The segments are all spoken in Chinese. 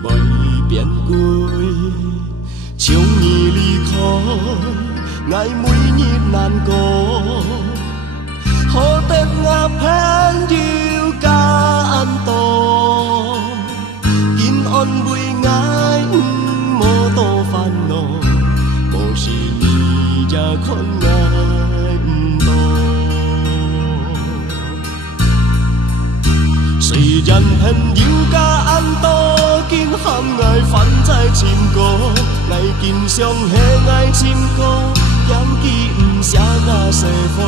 袂变过，像你离开，爱每日难过，好得我朋友甲安度，因安慰爱无多烦恼，无是你也困爱多。虽然朋友甲安度，竟含爱反在心歌，爱今生的爱情歌，嫌记不写甲西风，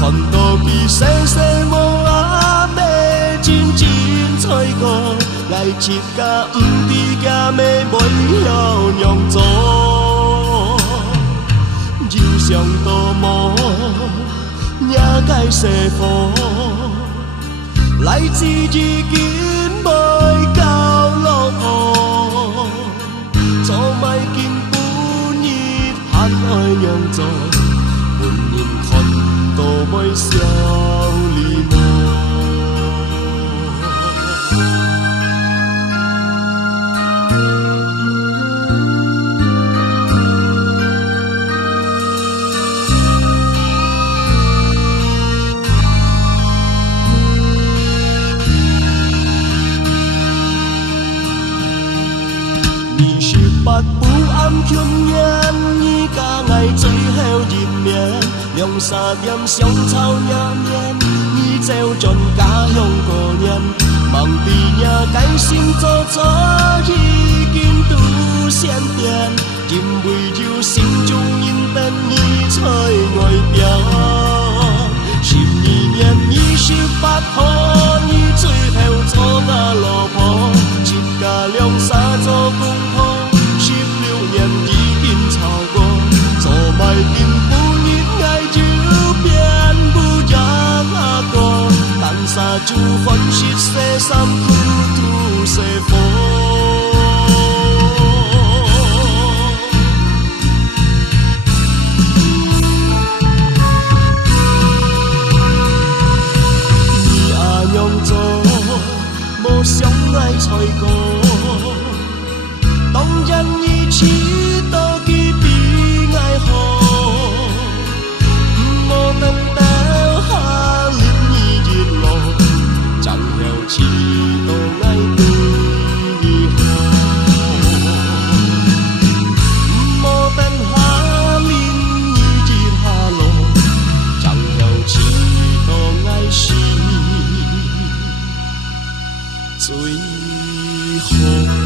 看到伊细细无阿妹真吹过，爱七甲不知假妹袂晓让座，人上多么也该西风。来自已经袂到落雨，做卖见本日限爱让座，本人看到袂少礼貌。八不暗强颜，伊甲爱最后一面，两三点上草野面，伊走转家乡过年，梦伫也改心做作，已经拄先点，因为有心就因等伊在外边，12年28号，伊最后做我老婆，一家两三做公婆。16年已经超过，做卖并不应爱就变不让阿哥，但啥就欢喜西三苦土西风。你阿娘做无相爱吹歌。当然，一起都去比爱好，唔好等到下日日落，chẳng hiểu chỉ都爱对好，唔好等下日日下落，chẳng hiểu chỉ都爱是最好。